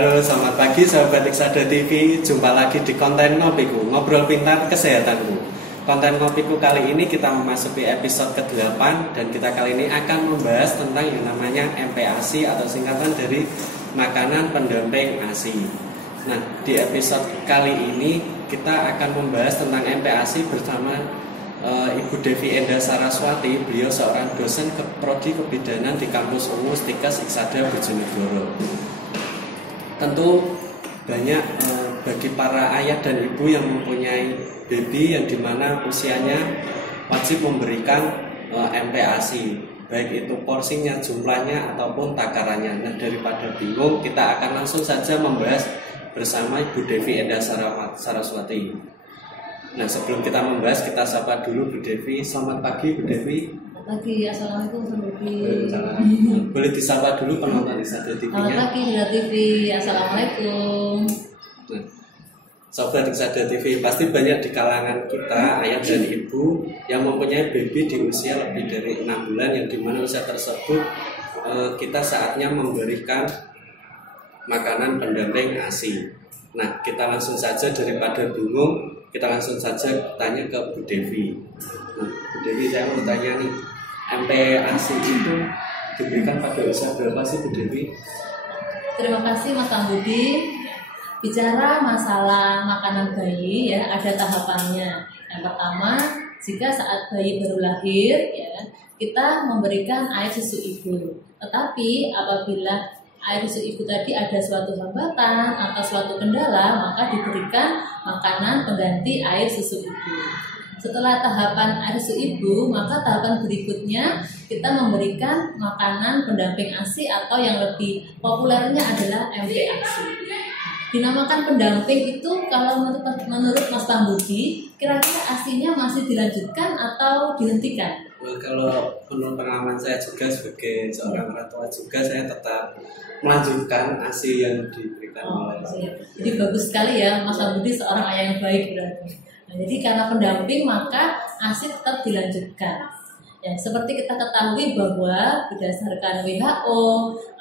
Halo, selamat pagi sahabat Iksada TV. Jumpa lagi di konten Ngopiku, ngobrol pintar kesehatanku. Konten Ngopiku kali ini kita memasuki episode ke-8 dan kita kali ini akan membahas tentang yang namanya MPASI atau singkatan dari makanan pendamping ASI. Nah, di episode kali ini kita akan membahas tentang MPASI bersama Ibu Devi Enda Saraswati. Beliau seorang dosen Prodi Kebidanan di Kampus Ungu Stikes Iksada Bojonegoro. Tentu banyak bagi para ayah dan ibu yang mempunyai baby yang dimana usianya wajib memberikan MPASI, baik itu porsinya, jumlahnya ataupun takarannya. Nah, daripada bingung, kita akan langsung saja membahas bersama Ibu Devi Enda Saraswati. Nah, sebelum kita membahas, kita sapa dulu Bu Devi. Selamat pagi Bu Devi. Pagi, assalamualaikum Boleh disapa dulu penonton Iksada TV-nya. Selamat pagi Iksada TV, assalamualaikum. Nah, Sobat Iksada TV, pasti banyak di kalangan kita, ayah dan ibu yang mempunyai baby di usia lebih dari 6 bulan, yang dimana usia tersebut kita saatnya memberikan makanan pendamping ASI. Nah, kita langsung saja, daripada bingung, kita langsung saja tanya ke Bu Devi. Nah, Bu Devi, saya mau tanya nih, MPASI itu diberikan pada usia berapa sih Bu Devi? Terima kasih Mas Budi. Bicara masalah makanan bayi ya, ada tahapannya. Yang pertama, jika saat bayi baru lahir ya, kita memberikan air susu ibu. Tetapi apabila air susu ibu tadi ada suatu hambatan atau suatu kendala, maka diberikan makanan pengganti air susu ibu. Setelah tahapan air susu ibu, maka tahapan berikutnya kita memberikan makanan pendamping ASI atau yang lebih populernya adalah MPASI. Dinamakan pendamping itu kalau menurut Mas Budi, kira-kira ASI-nya masih dilanjutkan atau dihentikan? Kalau menurut pengalaman saya juga sebagai seorang orang tua juga, saya tetap melanjutkan ASI yang diberikan oleh. Jadi bagus sekali ya Mas Budi, seorang ayah yang baik berarti. Nah, jadi karena pendamping maka ASI tetap dilanjutkan. Ya, seperti kita ketahui bahwa berdasarkan WHO,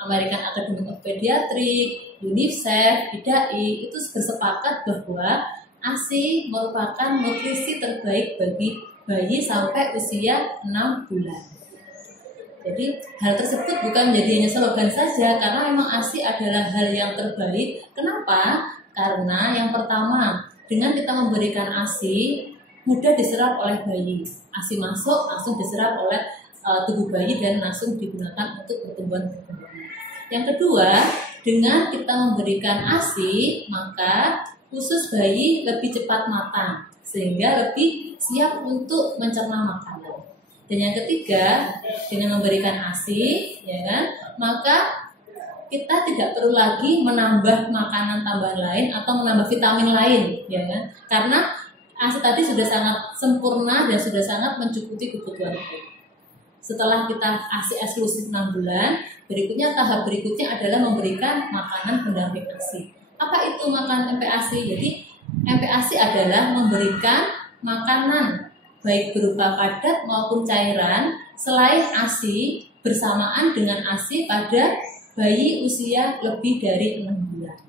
American Academy of Pediatrics, UNICEF, IDAI itu bersepakat bahwa ASI merupakan nutrisi terbaik bagi bayi sampai usia 6 bulan. Jadi hal tersebut bukan menjadi hanya slogan saja, karena memang ASI adalah hal yang terbaik. Kenapa? Karena yang pertama, dengan kita memberikan ASI mudah diserap oleh bayi. ASI masuk langsung diserap oleh tubuh bayi dan langsung digunakan untuk pertumbuhan. Yang kedua, dengan kita memberikan ASI maka usus bayi lebih cepat matang sehingga lebih siap untuk mencerna makanan. Dan yang ketiga, dengan memberikan ASI, ya kan, maka kita tidak perlu lagi menambah makanan tambahan lain atau menambah vitamin lain, ya kan? Karena ASI tadi sudah sangat sempurna dan sudah sangat mencukupi kebutuhan kita. Setelah kita ASI eksklusif 6 bulan, tahap berikutnya adalah memberikan makanan pendamping ASI. Apa itu makanan MPASI? Jadi MPASI adalah memberikan makanan baik berupa padat maupun cairan selain ASI bersamaan dengan ASI pada bayi usia lebih dari 6 bulan.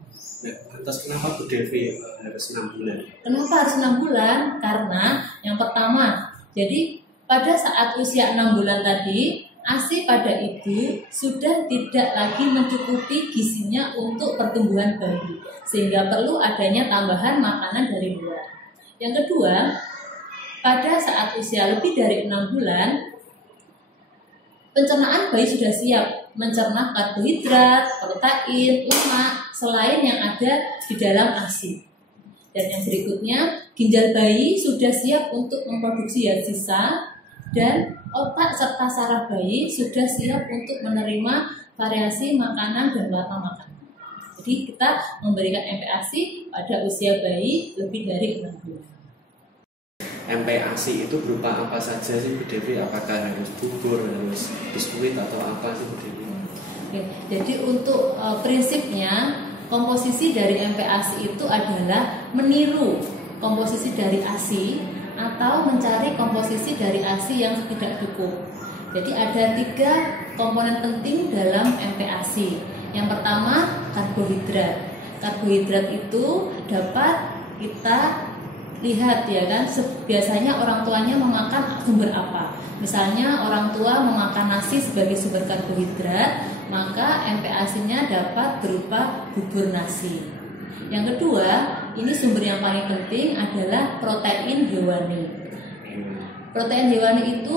Nah, lantas kenapa Bu Devi harus 6 bulan? Kenapa harus 6 bulan? Karena yang pertama, jadi pada saat usia 6 bulan tadi, ASI pada ibu sudah tidak lagi mencukupi gizinya untuk pertumbuhan bayi, sehingga perlu adanya tambahan makanan dari luar. Yang kedua, pada saat usia lebih dari 6 bulan, pencernaan bayi sudah siap mencerna karbohidrat, protein, lemak, selain yang ada di dalam ASI. Dan yang berikutnya, ginjal bayi sudah siap untuk memproduksi zat sisa dan otak serta saraf bayi sudah siap untuk menerima variasi makanan dan warna makanan. Jadi kita memberikan MPASI pada usia bayi lebih dari 6 bulan. MPASI itu berupa apa saja sih Bu Devi? Apakah harus bubur, harus biskuit atau apa sih Bu Devi? Oke, jadi untuk prinsipnya komposisi dari MPASI itu adalah meniru komposisi dari ASI atau mencari komposisi dari ASI yang tidak cukup. Jadi ada 3 komponen penting dalam MPASI. Yang pertama karbohidrat. Karbohidrat itu dapat kita lihat ya kan, biasanya orang tuanya memakan sumber apa. Misalnya orang tua memakan nasi sebagai sumber karbohidrat, maka MPASI-nya dapat berupa bubur nasi. Yang kedua, ini sumber yang paling penting adalah protein hewani. Protein hewani itu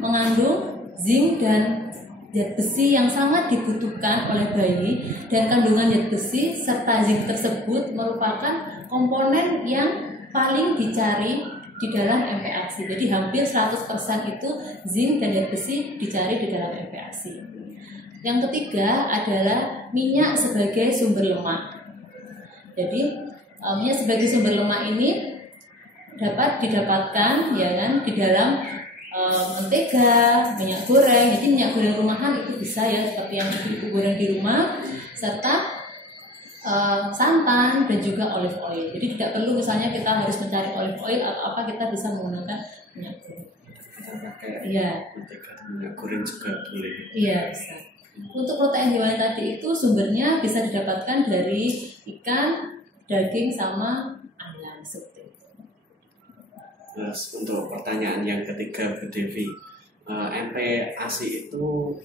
mengandung zinc dan zat besi yang sangat dibutuhkan oleh bayi, dan kandungan zat besi serta zinc tersebut merupakan komponen yang paling dicari di dalam MPASI. Jadi hampir 100% itu zinc dan zat besi dicari di dalam MPASI. Yang ketiga adalah minyak sebagai sumber lemak. Jadi minyak sebagai sumber lemak ini dapat didapatkan ya kan di dalam mentega, minyak goreng. Jadi minyak goreng rumahan itu bisa ya, seperti yang ibu goreng di rumah, serta santan dan juga olive oil. Jadi tidak perlu misalnya kita harus mencari olive oil atau apa, kita bisa menggunakan minyak goreng. Kita pakai mentega minyak goreng juga boleh. Iya, bisa. Untuk protein hewani tadi itu sumbernya bisa didapatkan dari ikan, daging, sama ayam seperti itu. Terus untuk pertanyaan yang ketiga Bu Devi, MPASI itu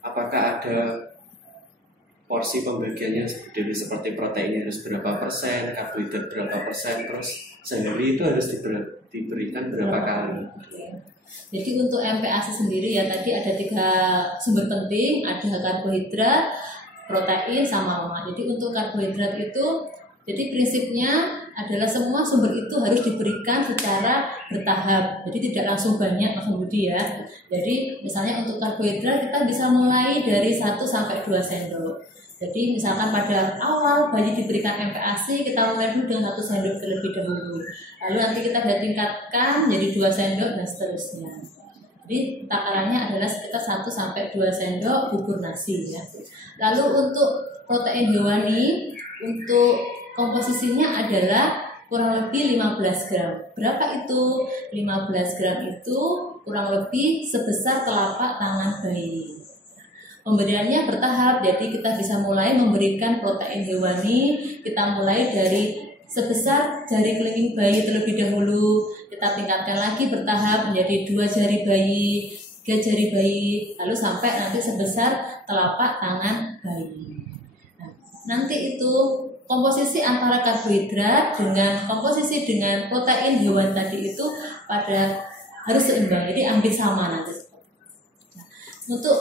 apakah ada porsi pembagiannya seperti proteinnya harus berapa persen, karbohidrat berapa persen, terus sehari itu harus diberikan berapa kali? Jadi untuk MPASI sendiri ya tadi ada 3 sumber penting, ada karbohidrat, protein, sama lemak. Jadi untuk karbohidrat itu, jadi prinsipnya adalah semua sumber itu harus diberikan secara bertahap. Jadi tidak langsung banyak, Mas Budi ya. Jadi misalnya untuk karbohidrat kita bisa mulai dari 1 sampai 2 sendok. Jadi misalkan pada awal bayi diberikan MPASI, kita mulai dulu dengan 1 sendok terlebih dahulu. Lalu nanti kita tingkatkan jadi 2 sendok dan seterusnya. Jadi takarannya adalah sekitar 1 sampai 2 sendok bubur nasi ya. Lalu untuk protein hewani, untuk komposisinya adalah kurang lebih 15 gram. Berapa itu? 15 gram itu kurang lebih sebesar telapak tangan bayi. Pemberiannya bertahap, jadi kita bisa mulai memberikan protein hewani. Kita mulai dari sebesar jari kelingking bayi terlebih dahulu, kita tingkatkan lagi bertahap menjadi 2 jari bayi, 3 jari bayi, lalu sampai nanti sebesar telapak tangan bayi. Nah, nanti itu komposisi antara karbohidrat dengan komposisi dengan protein hewan tadi itu pada harus seimbang, jadi hampir sama nanti. Nah, untuk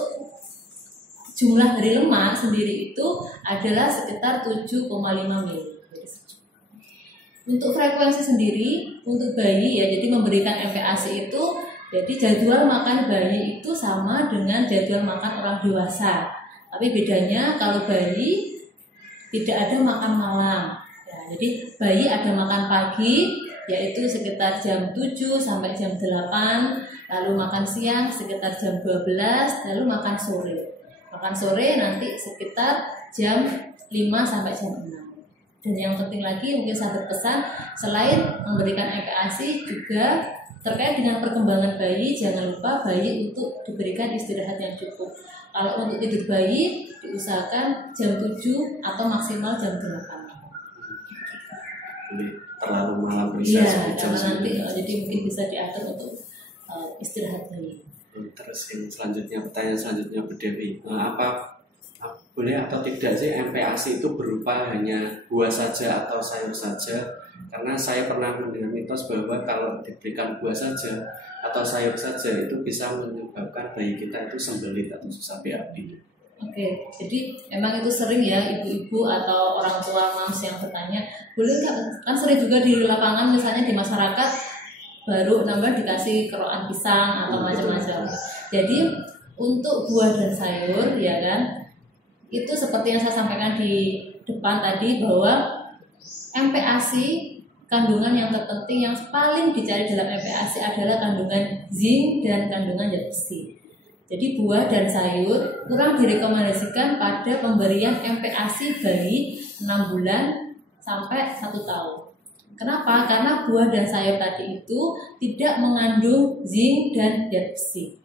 jumlah dari lemak sendiri itu adalah sekitar 7,5 ml. Untuk frekuensi sendiri untuk bayi ya, jadi memberikan MPASI itu, jadi jadwal makan bayi itu sama dengan jadwal makan orang dewasa. Tapi bedanya kalau bayi tidak ada makan malam. Ya, jadi bayi ada makan pagi yaitu sekitar jam 7 sampai jam 8, lalu makan siang sekitar jam 12, lalu makan sore. Makan sore nanti sekitar jam 5 sampai jam 6. Dan yang penting lagi mungkin saya berpesan, selain memberikan MPASI juga terkait dengan perkembangan bayi, jangan lupa bayi untuk diberikan istirahat yang cukup. Kalau untuk tidur bayi diusahakan jam 7 atau maksimal jam 8. Ini terlalu malam bisa jam nanti jadi mungkin bisa diatur untuk istirahat bayi. Terus selanjutnya, pertanyaan selanjutnya Bu Devi, apa boleh atau tidak sih MPASI itu berupa hanya buah saja atau sayur saja? Karena saya pernah mendengar mitos bahwa kalau diberikan buah saja atau sayur saja itu bisa menyebabkan bayi kita itu sembelit atau susah BAB. Oke, jadi emang itu sering ya ibu-ibu atau orang tua mams yang bertanya, boleh nggak? Kan sering juga di lapangan misalnya di masyarakat baru nambah dikasih kerokan pisang atau macam-macam. Jadi untuk buah dan sayur ya kan, itu seperti yang saya sampaikan di depan tadi bahwa MPASI kandungan yang terpenting yang paling dicari dalam MPASI adalah kandungan zinc dan kandungan zat besi. Jadi buah dan sayur kurang direkomendasikan pada pemberian MPASI bayi 6 bulan sampai 1 tahun. Kenapa? Karena buah dan sayur tadi itu tidak mengandung zinc dan zat besi.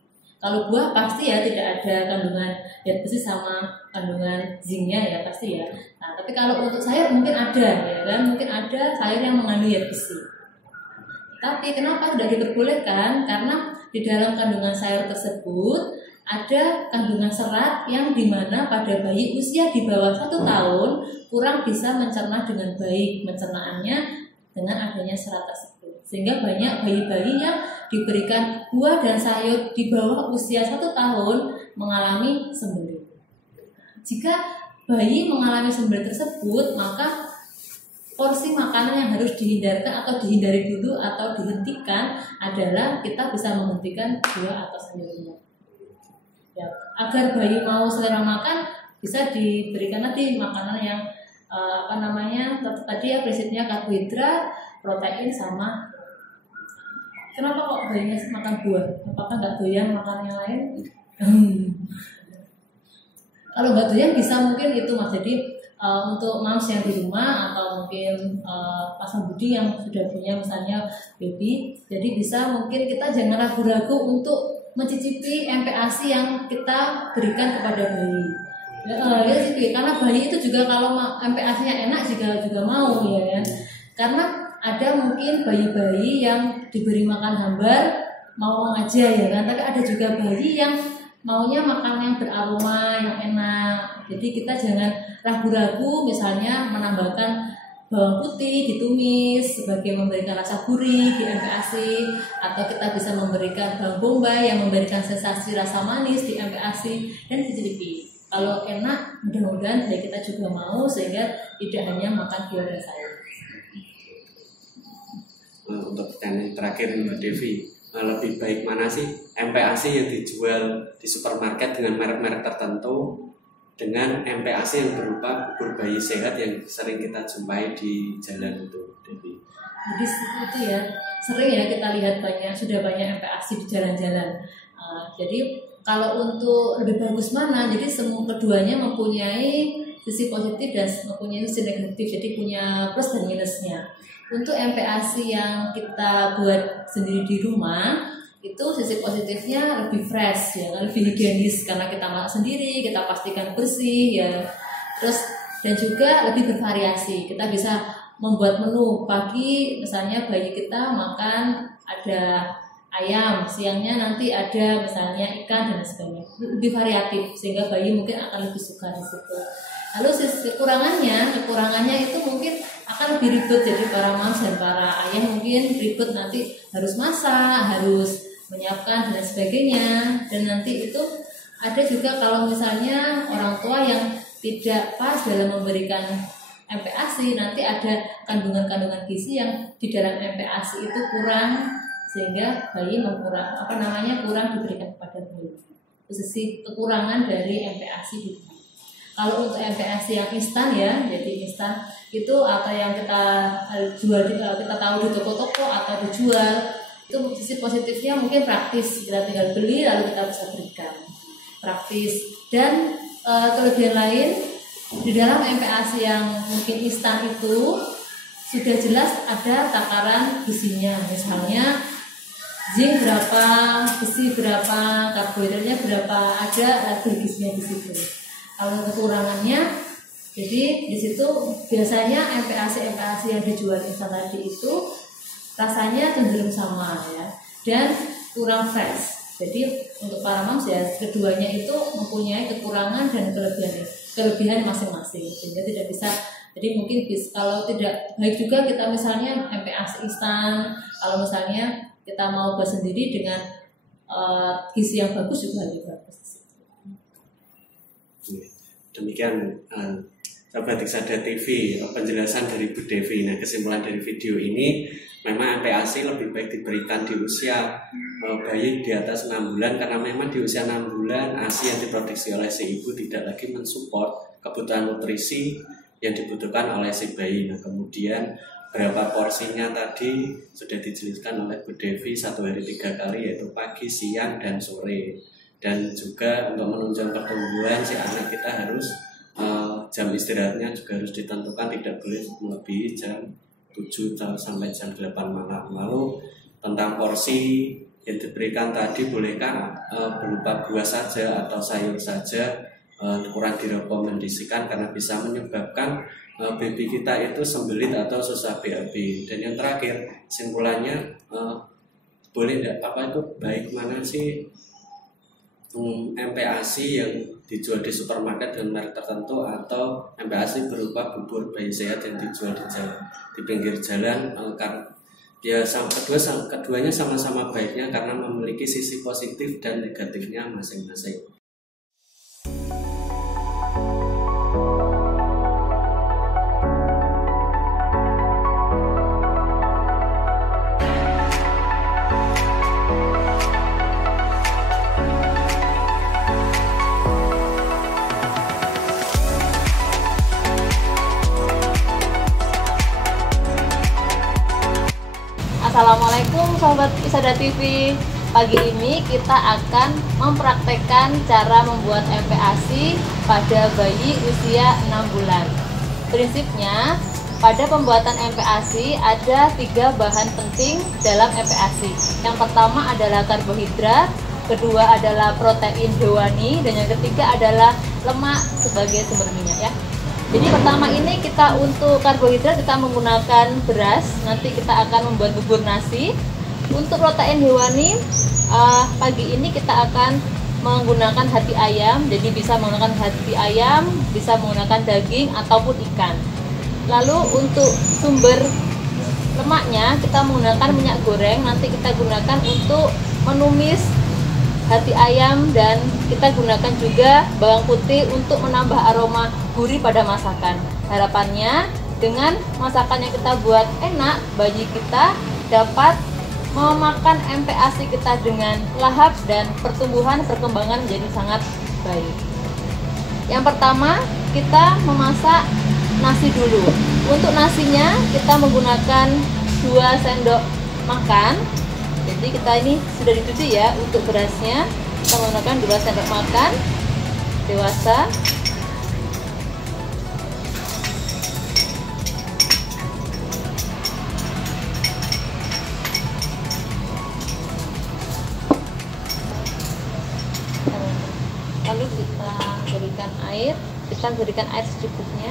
Kalau buah pasti ya tidak ada kandungan zat besi sama kandungan zinknya ya pasti ya. Nah, tapi kalau untuk sayur mungkin ada ya kan, mungkin ada sayur yang mengandung zat besi. Tapi kenapa tidak diperbolehkan? Karena di dalam kandungan sayur tersebut ada kandungan serat yang dimana pada bayi usia di bawah 1 tahun kurang bisa mencerna dengan baik pencernaannya dengan adanya serat tersebut. Sehingga banyak bayi-bayi yang diberikan buah dan sayur di bawah usia 1 tahun mengalami sembelit. Jika bayi mengalami sembelit tersebut, maka porsi makanan yang harus dihindarkan atau dihindari dulu atau dihentikan adalah kita bisa menghentikan buah atau sayurnya. Ya, agar bayi mau selera makan bisa diberikan nanti makanan yang tadi ya prinsipnya karbohidrat, protein sama. Kenapa kok bayinya makan buah? Apakah nggak doyan makan yang lain? Kalau nggak doyan bisa mungkin itu Mas. Jadi untuk moms yang di rumah atau mungkin pasang budi yang sudah punya misalnya baby, jadi bisa mungkin kita jangan ragu-ragu untuk mencicipi MPASI yang kita berikan kepada bayi. Ya sih, karena bayi itu juga kalau MPASI-nya enak juga mau ya kan. Karena ada mungkin bayi-bayi yang diberi makan hambar mau aja ya kan, tapi ada juga bayi yang maunya makan yang beraroma, yang enak. Jadi kita jangan ragu-ragu misalnya menambahkan bawang putih ditumis sebagai memberikan rasa gurih di MPASI, atau kita bisa memberikan bawang bombay yang memberikan sensasi rasa manis di MPASI dan dicicipi. Kalau enak mudah-mudahan dari kita juga mau, sehingga tidak hanya makan buah dan sayur. Untuk pertanyaan terakhir Mbak Devi, lebih baik mana sih MPASI yang dijual di supermarket dengan merek-merek tertentu dengan MPASI yang berupa bubur bayi sehat yang sering kita jumpai di jalan itu, Devi? Jadi itu ya sering ya kita lihat sudah banyak MPASI di jalan-jalan. Jadi kalau untuk lebih bagus mana, jadi semua keduanya mempunyai sisi positif dan mempunyai sisi negatif, jadi punya plus dan minusnya. Untuk MPASI yang kita buat sendiri di rumah itu sisi positifnya lebih fresh ya, lebih higienis karena kita masak sendiri, kita pastikan bersih ya. Terus dan juga lebih bervariasi. Kita bisa membuat menu pagi misalnya bayi kita makan ada ayam, siangnya nanti ada misalnya ikan dan sebagainya. Lebih variatif sehingga bayi mungkin akan lebih suka di situ. Lalu sisi kekurangannya itu mungkin akan lebih ribet, jadi para mams dan para ayah mungkin ribet nanti harus masak, harus menyiapkan dan sebagainya. Dan nanti itu ada juga kalau misalnya orang tua yang tidak pas dalam memberikan MPASI, nanti ada kandungan-kandungan gizi yang di dalam MPASI itu kurang, sehingga bayi kurang diberikan kepada bayi. Itu sisi kekurangan dari MPASI di rumah. Kalau untuk MPASI yang instan ya, jadi instan itu atau yang kita jual, kita tahu di toko-toko atau dijual, itu sisi positifnya mungkin praktis, kita tinggal beli lalu kita bisa berikan, praktis. Dan kelebihan lain di dalam MPASI yang mungkin instan itu sudah jelas ada takaran gizinya, misalnya zinc berapa, besi berapa, karbohidratnya berapa, ada label gizinya di situ. Kalau kekurangannya, jadi di situ biasanya MPASI yang dijual instan tadi itu rasanya cenderung sama ya, dan kurang fresh. Jadi untuk para moms ya, keduanya itu mempunyai kekurangan dan kelebihan masing-masing, sehingga tidak bisa. Jadi mungkin kalau tidak baik juga kita misalnya MPASI instan, kalau misalnya kita mau buat sendiri dengan gizi yang bagus juga lebih bagus. Demikian Sahabat Iksada TV penjelasan dari Bu Devi. Nah, kesimpulan dari video ini memang MPASI lebih baik diberikan di usia bayi di atas 6 bulan, karena memang di usia 6 bulan ASI yang diproduksi oleh si ibu tidak lagi mensupport kebutuhan nutrisi yang dibutuhkan oleh si bayi. Nah, kemudian berapa porsinya tadi sudah dijelaskan oleh Bu Devi, 1 hari 3 kali, yaitu pagi, siang, dan sore. Dan juga untuk menunjang pertumbuhan si anak kita harus jam istirahatnya juga harus ditentukan, tidak boleh melebihi jam 7 sampai jam 8 malam. Lalu tentang porsi yang diberikan tadi bolehkah berupa buah saja atau sayur saja, kurang direkomendasikan karena bisa menyebabkan baby kita itu sembelit atau susah BAB. Dan yang terakhir, simpulannya boleh tidak itu baik mana sih MPASI yang dijual di supermarket dengan merek tertentu atau MPASI berupa bubur bayi sehat yang dijual di pinggir jalan, karena ya keduanya sama-sama baiknya karena memiliki sisi positif dan negatifnya masing-masing. Assalamualaikum Sobat Isada TV. Pagi ini kita akan mempraktekkan cara membuat MPASI pada bayi usia 6 bulan. Prinsipnya, pada pembuatan MPASI ada 3 bahan penting dalam MPASI. Yang pertama adalah karbohidrat, kedua adalah protein hewani, dan yang ketiga adalah lemak sebagai sumber minyak ya. Jadi pertama ini kita untuk karbohidrat kita menggunakan beras, nanti kita akan membuat bubur nasi. Untuk protein hewani pagi ini kita akan menggunakan hati ayam, jadi bisa menggunakan hati ayam, bisa menggunakan daging ataupun ikan. Lalu untuk sumber lemaknya kita menggunakan minyak goreng, nanti kita gunakan untuk menumis hati ayam, dan kita gunakan juga bawang putih untuk menambah aroma gurih pada masakan. Harapannya dengan masakan yang kita buat enak, bayi kita dapat memakan MPASI kita dengan lahap dan perkembangan menjadi sangat baik. Yang pertama, kita memasak nasi dulu. Untuk nasinya kita menggunakan 2 sendok makan. Jadi kita ini sudah dicuci ya. Untuk berasnya kita menggunakan 2 sendok makan dewasa. Lalu kita berikan air, secukupnya.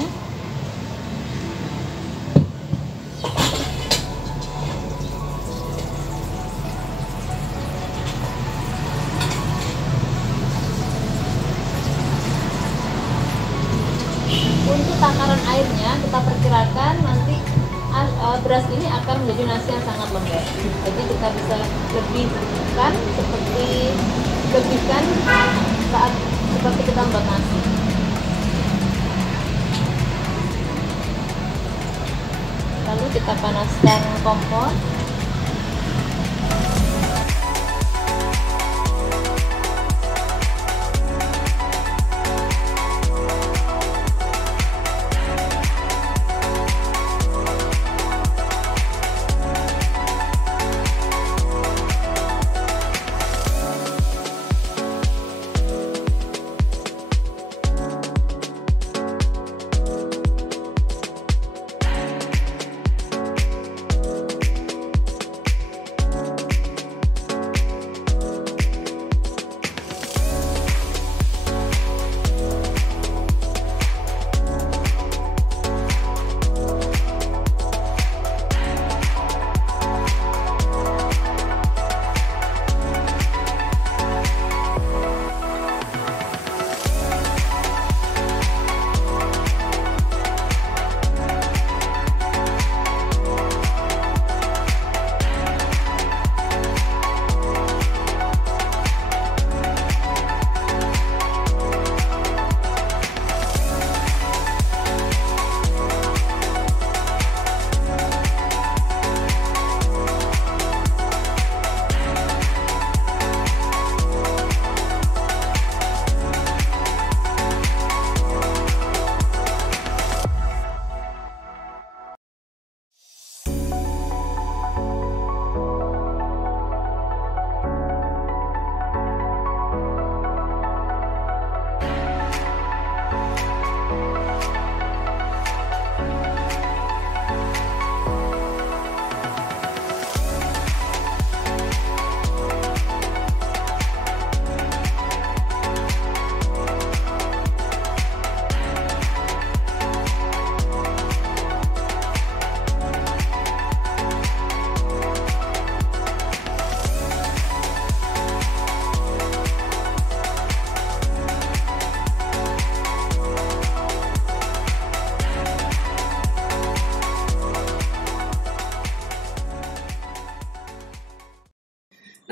Untuk takaran airnya kita perkirakan nanti beras ini akan menjadi nasi yang sangat lembek. Jadi kita bisa lebihkan saat seperti kita membuat nasi. Lalu kita panaskan kompor.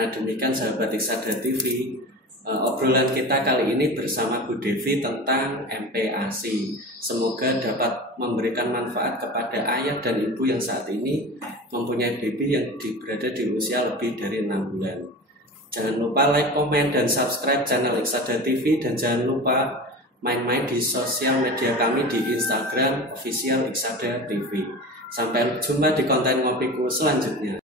Nah demikian sahabat Iksada TV, obrolan kita kali ini bersama Bu Devi tentang MPASI. Semoga dapat memberikan manfaat kepada ayah dan ibu yang saat ini mempunyai baby yang berada di usia lebih dari 6 bulan. Jangan lupa like, komen, dan subscribe channel Iksada TV, dan jangan lupa main-main di sosial media kami di Instagram official Iksada TV. Sampai jumpa di konten ngopiku selanjutnya.